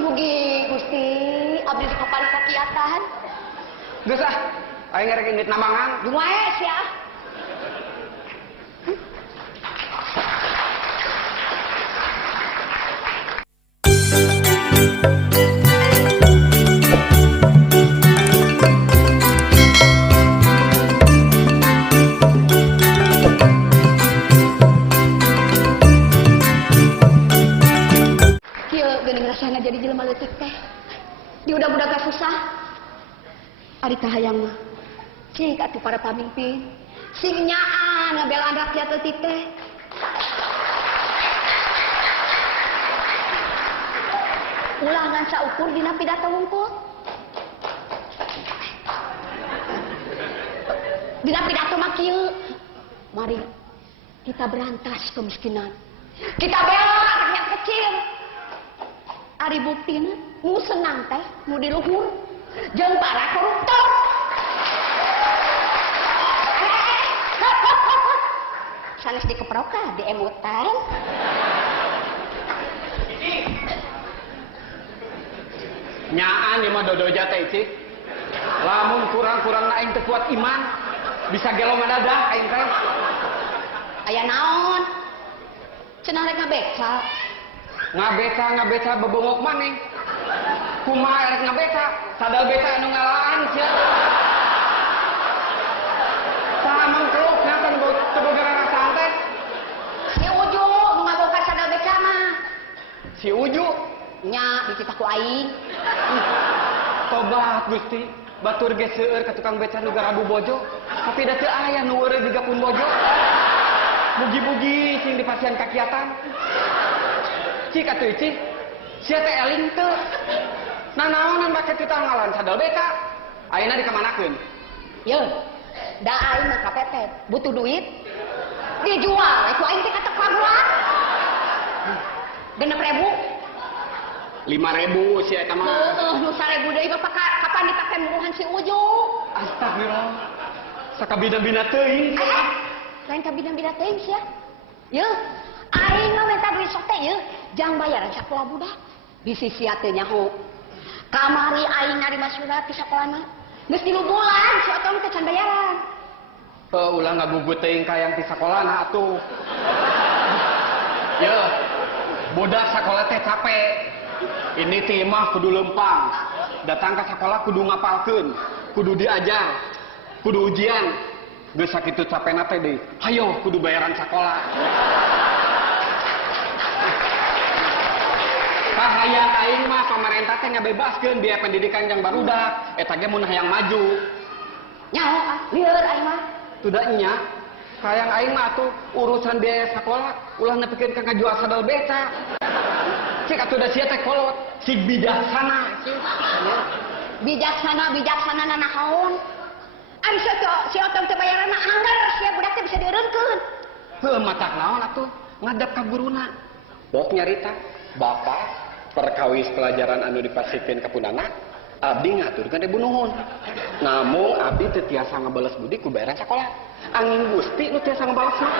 Mugi-mugi Gusti abdi dipapari kakiatan. Geus ah, aing ngarek indit nambangan. Jeung wae sia. Rasana jadi jelema leutik teh di udah-udah susah ari kahayang mah cik atuh para pamimpin sing nyaan ngabelaan rakyat leutik teh ulangan saukur dina pidato wungkul dina pidato mah kieu mari kita berantas kemiskinan kita bela rakyat kecil ari buktina nu senang teh nu di luhur jeung para koruptor sanes dikeproka di emutan Nyaan ieu mah dodoja teh cik lamun kurang-kurang aing teu kuat iman bisa gelo ngadadah aing teh aya naon cenah rek ngabeca ngabeca bebongok maneh kumaha erek ngabeca sadal beca anu ngalaan sia saha mangkeluk ngasan teboga rarasaan teh si Uju nu ngaboga sadal beca mah si Uju nya dititah ku aing tobat Gusti batur ge seueur ka tukang beca nu garabu bojo tapi da teu aya nu eureun digapun bojo mugi-mugi sing dipasihan kakiatan cik atuh cik sia teh eling teu nanaonan bake kita ngalan sadal beca ayeuna dikamanakeun ye da aing mah kapepet butuh duit dijual itu aing teh katek paguan 6.000 5.000 sia eta mah nu 1.000 deui mah kapan dipake muruhan si Uju astagfirullah sakabina-bina teuing lain kabina-bina teuing sia ye aing mah minta duit sok teh ye jang bayaran sakola budak bisi sia teu nyaho kamari aing narima surat ti sakolana geus 3 bulan si otong teh can bayaran ulah ngagugut teuing ka yang ti sakolana atuh ye budak sakola teh capek ini ti mah kudu lempang datang ke sekolah kudu ngapalkeun kudu diajar kudu ujian geus sakitu capena teh deui hayo kudu bayaran sakola kahayang aing mah pamarentah teh ngabebaskeun biaya pendidikan yang barudak eta ge mun hayang maju nyaho lieur aing mah tuda nya hayang aing mah atuh urusan biaya sakola ulah nepikeun ka ngajual sadal beca cik atuh da sia teh kolot sig bijaksana bijaksana nanaon ari si otong teh bayaranna anggar sia budak teh bisa dieureunkeun heuh matak naon atuh ngadap ka guruna pok nyarita bapak perkawis pelajaran anu dipasikeun ka punana abdi ngaturkeun ibu nuhun namun abdi teu tiasa ngabales budi ku bayaran sakola angin Gusti nu tiasa ngabalesna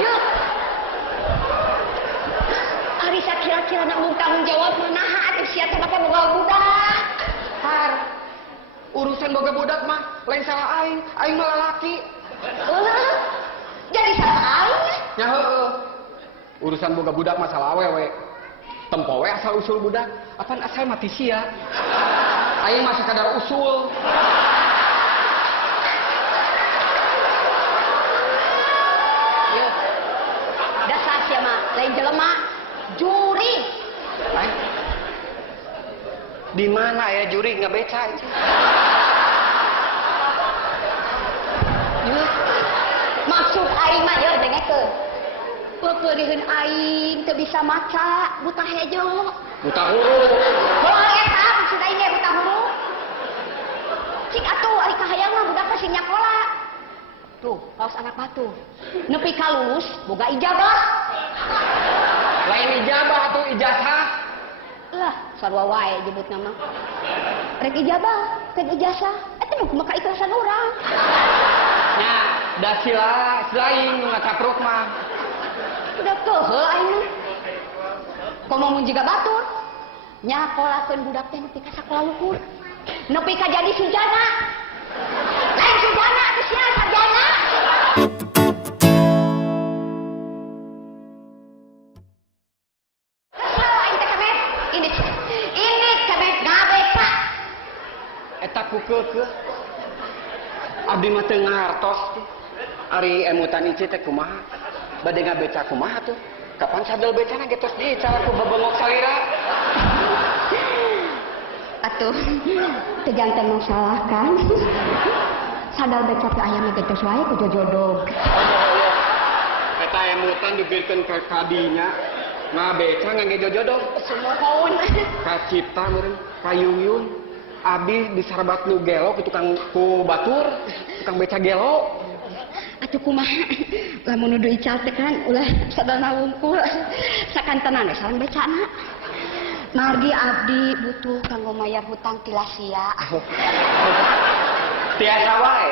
yuk ari sakira-kira nak tanggung jawab manaha atuh sia teh make boga budak har urusan boga budak mah lain salah aing mah lalaki jadi salah aing nya heueuh urusan boga budak masalah awewe tempo we asal usul budak apaan asal mati sia aing mah sakadar usul lain jelema juri di mana ya juri ngabeca itu maksud aing mah ya dengekeun peukeurieun aing teu bisa maca buta hejo buta huruf heuh eta maksud aing ge buta huruf cik atuh ari kahayang mah budak sing nyakola tuh paus anak batu nepi ka lulus boga ijabah lain ijabah atau ijazah lah sarua wae nyebut nama rek ijabah kan ijazah eta mah kumaha ikhlasan urang nya da sila selain nu ngacapruk mah Udah kehel aing mah. Komo mun jiga batur. Nyakolakeun budak teh nepi ka sakola luhur. Nepi ka jadi sujana. Lain sujana atuh sia sarjana. Kesel aing teh kemet. Ini kemet ngabeca. Eta kukeukeuh. Abdi mah teu ngartos tuh. Ari emutan ici teh kumaha? Bade ngabeca kumaha tuh? Kapan sadel becana getos dicara ku bebengok salira? Atuh, tegang teh masalah kan? Sadar beca teh aya mah getos wae ku jojodog. Eta emutan dibirkeun ka kadinya. Ngabeca ngangge jojodog. Sumohon. Kacipta meureun, kayuyun. Abdi disarabat nu gelo ku tukang ku batur, tukang beca gelo. Atuh kumaha? Lamun nu ical teh kan ulah sadana wungkul. Sakantenan we sareng becana. Margi abdi butuh kanggo mayar hutang tilasia. Tiasa wae.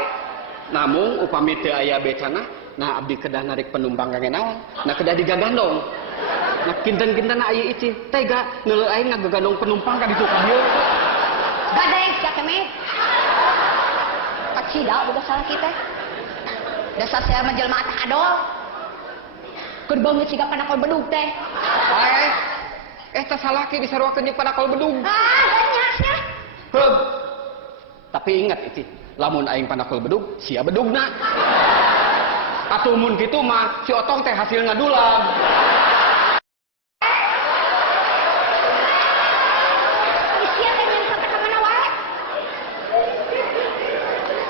Namun upami teu aya becana, nah abdi kedah narik penumpang kangge naon? Nah kedah digagandong. Nah kinten-kinten aya ici, tega ngeuleuh aing ngagagandong penumpang ka ditu ka dieu. Gadeng sia kemet. Kacida udah salah kita. Dasar saya menjelma atah adol. Keur beungeut siga panakol bedug teh. Eta salaki disaruakeun di panakol bedug. Banyak sia. Heuh. Tapi ingat itu, lamun aing panakol bedug, sia bedugna. Atuh mun kitu mah si otong teh hasil ngadulang. Sia teh nyen sampe ka mana wae.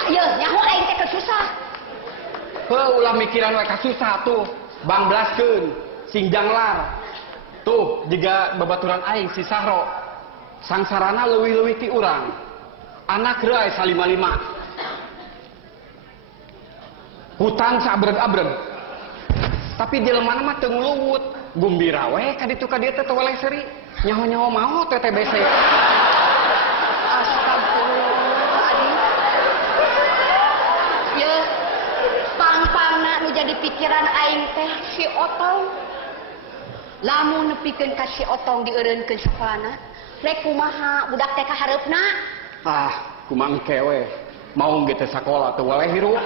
Ayo, nyaho aing teh kesusah. Heuh ulah mikiran wae kasusah tuh. Bangblaskeun sing janglar. Tuh, jiga babaturan aing si Sahro. Sangsarana leuwih-leuwih ti urang. Anak reuy salima-lima. Hutang sabreg-abreg. Tapi jelema mah teu ngluwut. Gumbira we ka ditu ka dieu teh teu weleh seuri. Nyaho-nyaho mau teh TBC. Astagfirullahaladzim. Ya, pang-pangna nu jadi pikiran aing teh si Otong. Lamun nepikeun ka si Otong dieureunkeun sakolana, rek kumaha budak teh kahareupna? Kumaha engke we. Mau ge teh sakola teu weleh hirup.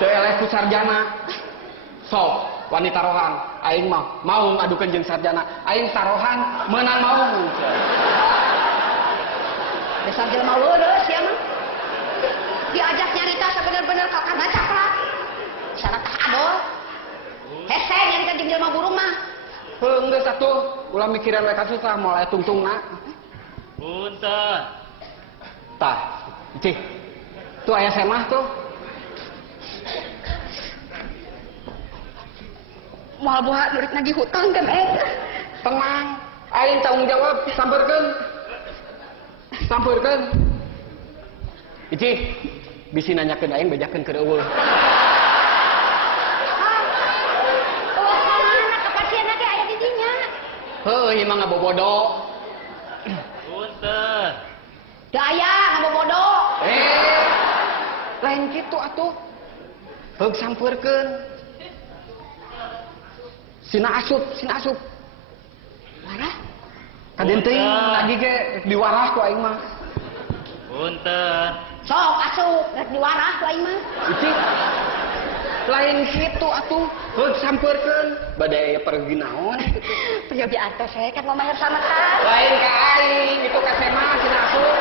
Teu eleh ku sarjana. Sok, wanita tarohan, aing mah mau ngadukeun jeung sarjana. Aing tarohan meunang mau. Dasar jelema leureus ya mah. Diajak nyarita sabener-bener kakana cakrak. Sana tah adol. Hese nyarita jeung jelema burung mah. Heuh geus atuh, ulah mikiran we kasusah moal aya tungtungna. Punten. Tah, cih. Tuh aya semah tuh. Moal buah nurik nagih hutang kan Tenang, aing tanggung jawab, sampeurkeun. Sampeurkeun. Ici, bisi nanyakeun aing bejakeun keur eueuh. Heuh, ieu mah ngabobodo. Punten. Daya ngabobodo. Lain kitu atuh. Heug sampeurkeun. Sina asup. Marah? Kaden teuing lagi ge diwarah ku aing mah. Punten. Sok asup, rek diwarah ku aing mah. Ici. Lain kitu atuh. Heug sampeurkeun. Bade aya pergi naon kitu. Peryogi atos saya kan mau mayar sama kan. Lain ka aing, itu ka semah sina asup.